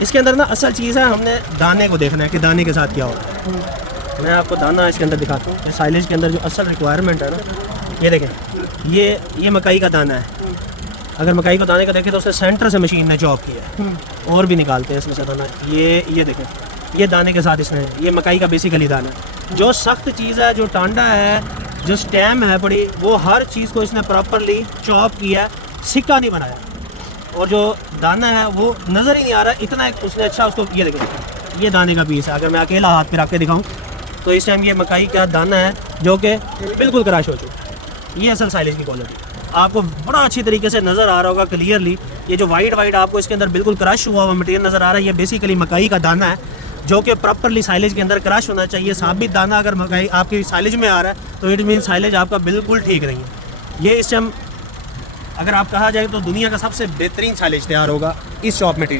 इसके अंदर ना असल चीज़ है, हमने दाने को देखना है कि दाने के साथ क्या होता है। मैं आपको दाना इसके अंदर दिखाता हूँ। साइलेज के अंदर जो असल रिक्वायरमेंट है ना, ये देखें, ये मकई का दाना है। अगर मकई को दाने का देखें तो उसे सेंटर से मशीन ने चॉप किया है और भी निकालते हैं इसमें से दाना। ये देखें, ये दाने के साथ इसमें ये मकई का बेसिकली दाना है। जो सख्त चीज़ है, जो टांडा है, जो स्टेम है बड़ी, वो हर चीज़ को इसने प्रॉपरली चॉप किया, सिक्का नहीं बनाया। और जो दाना है वो नज़र ही नहीं आ रहा, इतना उसने अच्छा उसको। ये देखें, ये दाने का पीस है। अगर मैं अकेला हाथ पे रख के दिखाऊँ तो इस टाइम ये मकई का दाना है जो कि बिल्कुल क्रश हो चुका है। ये असल साइलेज की क्वालिटी आपको बड़ा अच्छी तरीके से नज़र आ रहा होगा क्लियरली। ये जो वाइट आपको इसके अंदर बिल्कुल क्रश हुआ हुआ मटेरियल नज़र आ रहा है, ये बेसिकली मकई का दाना है जो कि प्रॉपरली साइलेज के अंदर क्रश होना चाहिए। साबित दाना अगर मकई आपकी साइलेज में आ रहा है तो इट मीन साइलेज आपका बिल्कुल ठीक नहीं है। ये इस टाइम अगर आप कहा जाए तो दुनिया का सबसे बेहतरीन साइलेज तैयार होगा इस चॉप मटेरियल।